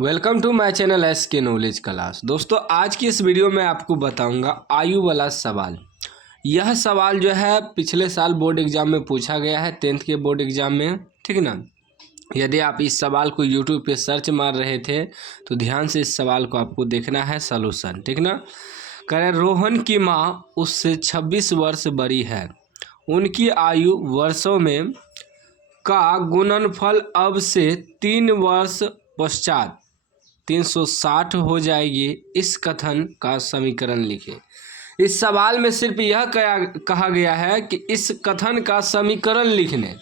Welcome to my channel S K knowledge class. दोस्तों, आज की इस वीडियो में आपको बताऊंगा आयु वाला सवाल। यह सवाल जो है पिछले साल बोर्ड एग्जाम में पूछा गया है, 10th के बोर्ड एग्जाम में। ठीक है ना। यदि आप इस सवाल को यूट्यूब पे सर्च मार रहे थे तो ध्यान से इस सवाल को आपको देखना है सॉल्यूशन। ठीक ना। कह रहे रोहन की माँ उससे 26 वर्ष बड़ी है, उनकी आयु वर्षों में का गुणनफल अब से 3 वर्ष पश्चात 360 हो जाएगी। इस कथन का समीकरण लिखें। इस सवाल में सिर्फ यह कहा गया है कि इस कथन का समीकरण लिखने,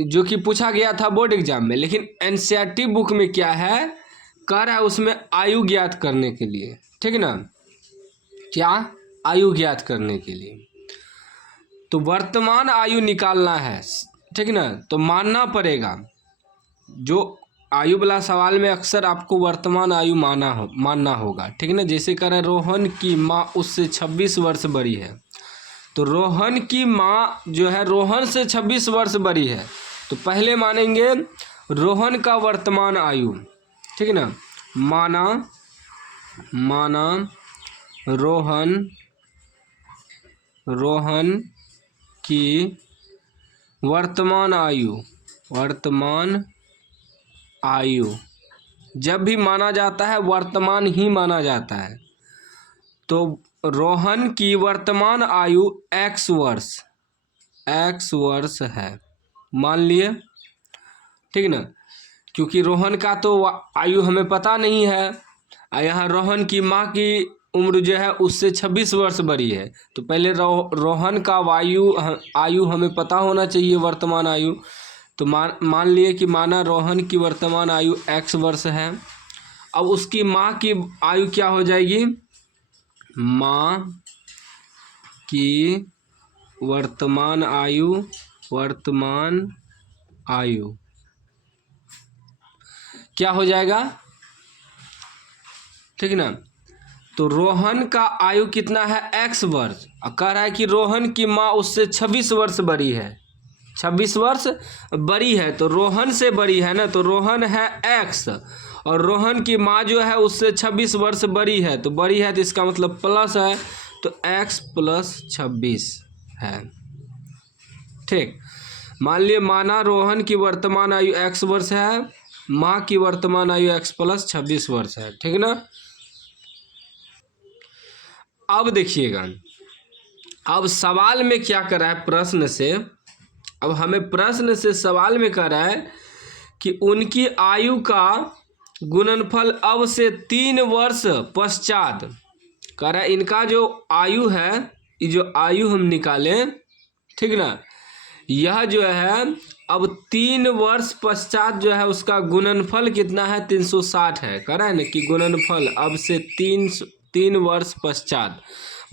जो कि पूछा गया था बोर्ड एग्जाम में। लेकिन एनसीईआरटी बुक में क्या है, कह रहा है उसमें आयु ज्ञात करने के लिए। ठीक ना। क्या आयु ज्ञात करने के लिए तो वर्तमान आयु निकालना है। ठीक ना। तो मानना पड़ेगा, जो आयु वाला सवाल में अक्सर आपको वर्तमान आयु मानना होगा। ठीक ना। जैसे कह रहे रोहन की माँ उससे 26 वर्ष बड़ी है, तो रोहन की माँ जो है रोहन से 26 वर्ष बड़ी है, तो पहले मानेंगे रोहन का वर्तमान आयु। ठीक ना। माना रोहन की वर्तमान आयु जब भी माना जाता है वर्तमान ही माना जाता है। तो रोहन की वर्तमान आयु x वर्ष है, मान लिए। ठीक ना। क्योंकि रोहन का तो आयु हमें पता नहीं है, यहाँ रोहन की माँ की उम्र जो है उससे 26 वर्ष बड़ी है, तो पहले रोहन का आयु हमें पता होना चाहिए, वर्तमान आयु। तो मान लिए कि माना रोहन की वर्तमान आयु x वर्ष है। अब उसकी माँ की आयु क्या हो जाएगी, माँ की वर्तमान आयु क्या हो जाएगा। ठीक ना। तो रोहन का आयु कितना है, x वर्ष। कह रहा है कि रोहन की माँ उससे 26 वर्ष बड़ी है, 26 वर्ष बड़ी है, तो रोहन से बड़ी है ना, तो रोहन है x और रोहन की माँ जो है उससे 26 वर्ष बड़ी है, तो बड़ी है तो इसका मतलब प्लस है, तो x प्लस 26 है। ठीक। मान लिए माना रोहन की वर्तमान आयु x वर्ष है, माँ की वर्तमान आयु x प्लस 26 वर्ष है। ठीक ना। अब देखिएगा, अब सवाल में क्या करा है प्रश्न से, अब हमें प्रश्न से सवाल में कह रहा है कि उनकी आयु का गुणनफल अब से 3 वर्ष पश्चात। कह रहा है इनका जो आयु है, ये जो आयु हम निकालें, ठीक ना, यह जो है अब 3 वर्ष पश्चात जो है उसका गुणनफल कितना है, 360 है। कह रहा है ना कि गुणनफल अब से 3 वर्ष पश्चात,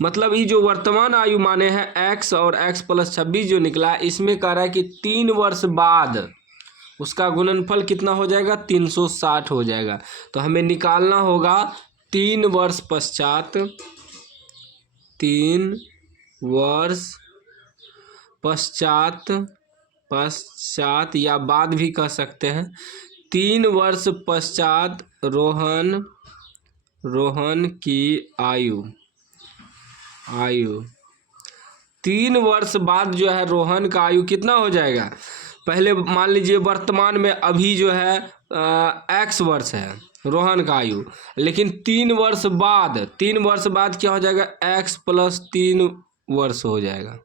मतलब ये जो वर्तमान आयु माने हैं x और x प्लस 26 जो निकला है, इसमें कह रहा है कि 3 वर्ष बाद उसका गुणनफल कितना हो जाएगा, 360 हो जाएगा। तो हमें निकालना होगा 3 वर्ष पश्चात, 3 वर्ष पश्चात या बाद भी कह सकते हैं। 3 वर्ष पश्चात रोहन की आयु 3 वर्ष बाद जो है रोहन का आयु कितना हो जाएगा। पहले मान लीजिए वर्तमान में अभी जो है x वर्ष है रोहन का आयु, लेकिन 3 वर्ष बाद क्या हो जाएगा, x प्लस 3 वर्ष हो जाएगा।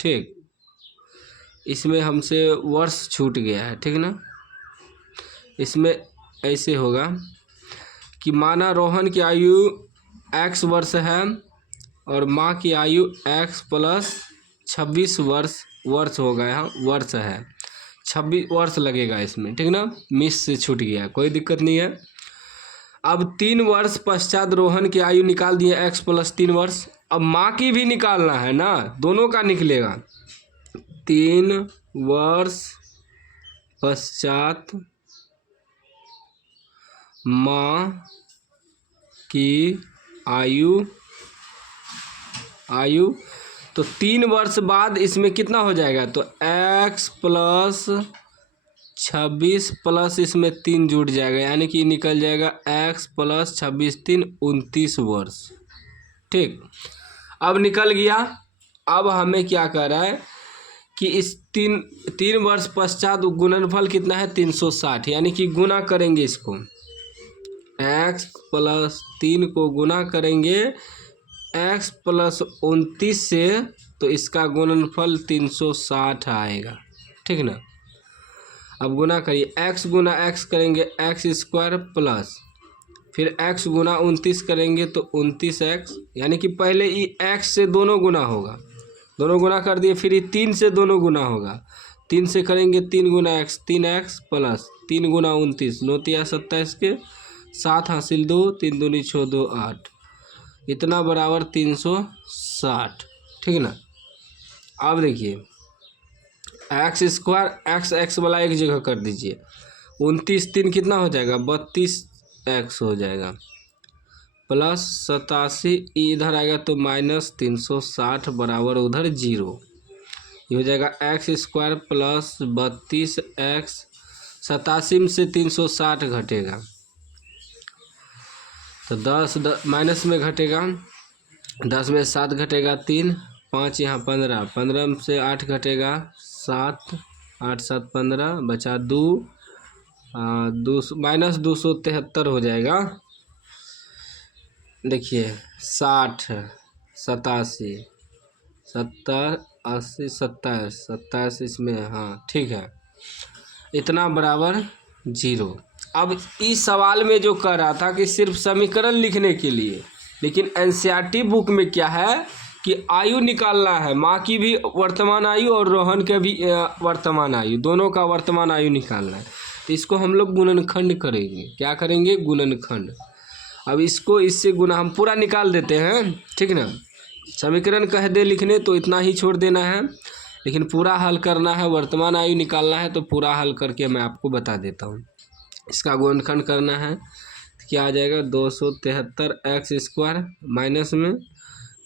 ठीक। इसमें हमसे वर्ष छूट गया है। ठीक ना। इसमें ऐसे होगा कि माना रोहन की आयु x वर्ष है और माँ की आयु x प्लस 26 वर्ष होगा, यहाँ वर्ष है, 26 वर्ष लगेगा इसमें। ठीक ना। मिस से छूट गया, कोई दिक्कत नहीं है। अब 3 वर्ष पश्चात रोहन की आयु निकाल दिए x प्लस 3 वर्ष। अब माँ की भी निकालना है ना, दोनों का निकलेगा। 3 वर्ष पश्चात माँ की आयु तो 3 वर्ष बाद इसमें कितना हो जाएगा, तो x प्लस 26 प्लस इसमें 3 जुड़ जाएगा, यानी कि निकल जाएगा x प्लस 26 3 29 वर्ष। ठीक, अब निकल गया। अब हमें क्या कर रहा है कि इस तीन वर्ष पश्चात गुणनफल कितना है 360, यानी कि गुना करेंगे इसको, x प्लस 3 को गुना करेंगे x प्लस 29 से, तो इसका गुणनफल 360 आएगा। ठीक ना। अब गुना करिए, x गुना x करेंगे एक्स स्क्वायर प्लस फिर x गुना 29 करेंगे तो 29x, यानी कि पहले ये x से दोनों गुना होगा, दोनों गुना कर दिए, फिर ये 3 से दोनों गुना होगा, 3 से करेंगे 3 गुना x 3x प्लस 3 गुना 29 9 27 के 7 हासिल 2 3 दूनी 6 2 8, इतना बराबर 360। ठीक ना। अब देखिए एक्स स्क्वायर एक्स वाला एक जगह कर दीजिए, 29 3 कितना हो जाएगा 32x हो जाएगा, प्लस 87 इधर आएगा तो माइनस 360 बराबर उधर 0, ये हो जाएगा एक्स स्क्वायर प्लस 32x, 87 में से 360 घटेगा तो 10 माइनस में घटेगा, 10 में 7 घटेगा 3 5 यहाँ 15, 15 में से 8 घटेगा 7 8 7 15 बचा 2 माइनस 273 हो जाएगा। देखिए 60 87 70 80 27 इसमें, हाँ ठीक है, इतना बराबर 0। अब इस सवाल में जो कह रहा था कि सिर्फ समीकरण लिखने के लिए, लेकिन एनसीईआरटी बुक में क्या है कि आयु निकालना है, माँ की भी वर्तमान आयु और रोहन के भी वर्तमान आयु, दोनों का वर्तमान आयु निकालना है। तो इसको हम लोग गुणनखंड करेंगे। क्या करेंगे? गुणनखंड। अब इसको इससे गुना हम पूरा निकाल देते हैं, ठीक ना। समीकरण कह दे लिखने तो इतना ही छोड़ देना है, लेकिन पूरा हल करना है, वर्तमान आयु निकालना है, तो पूरा हल करके मैं आपको बता देता हूँ। इसका गुणनखंड करना है तो क्या आ जाएगा 273 एक्स स्क्वायर माइनस में,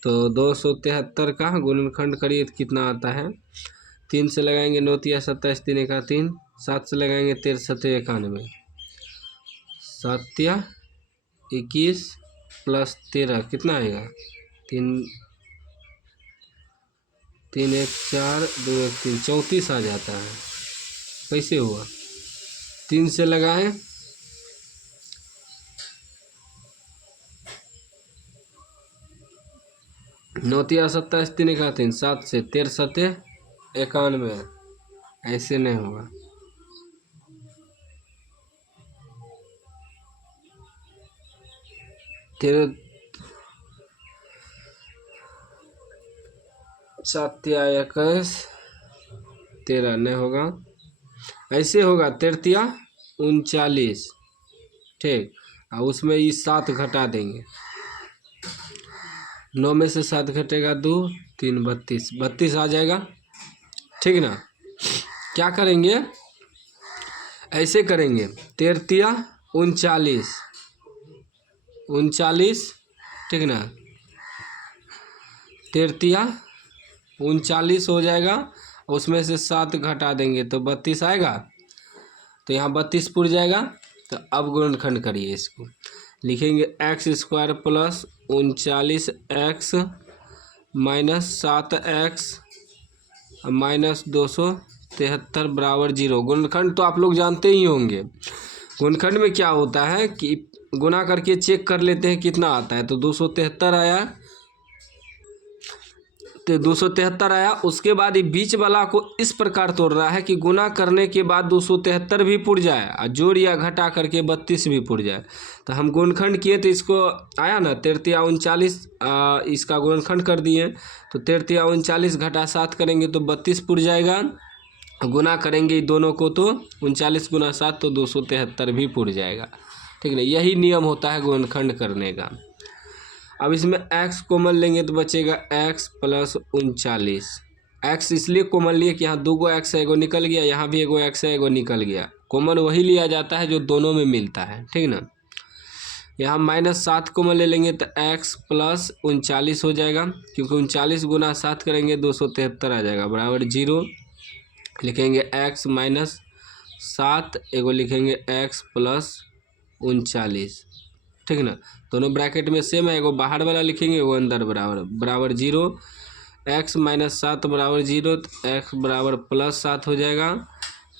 तो 273 का गुणनखंड करिए तो कितना आता है, 3 से लगाएंगे 9 तिया 27 3 एका 3, 7 से लगाएंगे 13 7 91, 7 तिया 21 प्लस 13 कितना आएगा 3 3 1 4 2 1 3 34 आ जाता है। कैसे हुआ? 3 से लगाएं 9 तिया 27 3 एका 3, 7 से 13 7 91, ऐसे नहीं होगा। तेरह 7 तिया 21 13 नहीं होगा, ऐसे होगा 13 तिया 39, ठीक। और उसमें ये 7 घटा देंगे, 9 में से 7 घटेगा 2 3 32 आ जाएगा, ठीक ना। क्या करेंगे? ऐसे करेंगे 13 तिया 39, ठीक ना। 13 तिया 39 हो जाएगा, उसमें से 7 घटा देंगे तो 32 आएगा, तो यहाँ 32 पुर जाएगा। तो अब गुणनखंड करिए, इसको लिखेंगे x square plus 39 x minus 7 x minus 273 बराबर 0। गुणनखंड तो आप लोग जानते ही होंगे। गुणनखंड में क्या होता है कि गुना करके चेक कर लेते हैं कितना आता है, तो 273 आया, तो 273 आया। उसके बाद ये बीच वाला को इस प्रकार तोड़ना है कि गुना करने के बाद 273 भी पुर जाए और जोड़ या घटा करके 32 भी पुर जाए। तो हम गुणनखंड किए तो इसको आया ना 13 तिया 39, इसका गुणनखंड कर दिए तो 13 तिया 39 घटा 7 करेंगे तो 32 पुर जाएगा। गुना करेंगे दोनों को तो 39 गुना 7 तो 273 भी पुर जाएगा, ठीक है। यही नियम होता है गुणनखंड करने का। अब इसमें x कॉमन लेंगे तो बचेगा x प्लस 39। x इसलिए कॉमन लिए कि यहाँ 2 गो x है, एगो निकल गया, यहाँ भी एगो x है, एगो निकल गया। कॉमन वही लिया जाता है जो दोनों में मिलता है, ठीक ना। यहाँ -7 कॉमन ले लेंगे तो x प्लस 39 हो जाएगा, क्योंकि 39 गुना 7 करेंगे 273 आ जाएगा बराबर 0। लिखेंगे x माइनस 7, एगो लिखेंगे x प्लस 39, ठीक ना। दोनों ब्रैकेट में सेम है, एगो बाहर वाला लिखेंगे एगो अंदर बराबर 0। x माइनस 7 बराबर 0, तो x बराबर प्लस 7 हो जाएगा।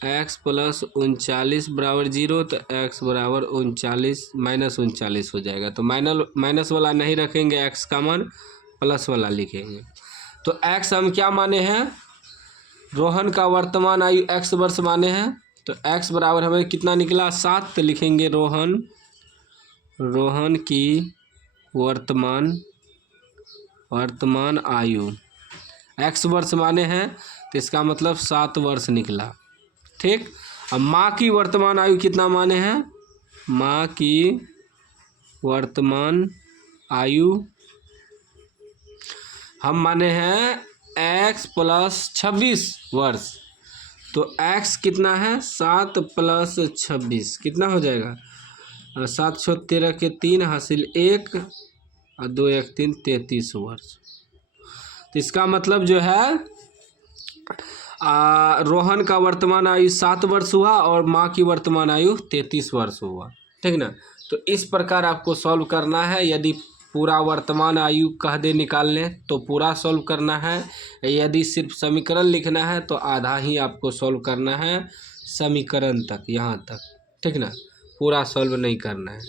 x प्लस 39 बराबर 0, तो x बराबर 39 माइनस 39 हो जाएगा। तो माइनस वाला नहीं रखेंगे, x का मान प्लस वाला लिखेंगे। तो x हम क्या माने हैं, रोहन का वर्तमान आयु x वर्ष माने हैं। तो x बराबर हमें कितना निकला 7, तो लिखेंगे रोहन की वर्तमान आयु x वर्ष माने हैं, तो इसका मतलब 7 वर्ष निकला, ठीक। अब माँ की वर्तमान आयु कितना माने हैं, माँ की वर्तमान आयु हम माने हैं x प्लस 26 वर्ष। तो x कितना है 7 प्लस 26 कितना हो जाएगा, 7 × 13 के 3 हासिल 1 और 2 1 3 33 वर्ष। तो इसका मतलब जो है रोहन का वर्तमान आयु 7 वर्ष हुआ और माँ की वर्तमान आयु 33 वर्ष हुआ, ठीक ना। तो इस प्रकार आपको सॉल्व करना है। यदि पूरा वर्तमान आयु कह दे निकाल लें तो पूरा सॉल्व करना है, यदि सिर्फ समीकरण लिखना है तो आधा ही आपको सॉल्व करना है, समीकरण तक, यहाँ तक, ठीक ना। पूरा सॉल्व नहीं करना है।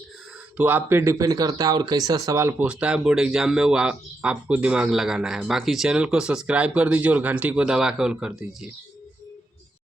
तो आप पे डिपेंड करता है और कैसा सवाल पूछता है बोर्ड एग्जाम में, वो आपको दिमाग लगाना है। बाकी चैनल को सब्सक्राइब कर दीजिए और घंटी को दबा के ऑल कर दीजिए।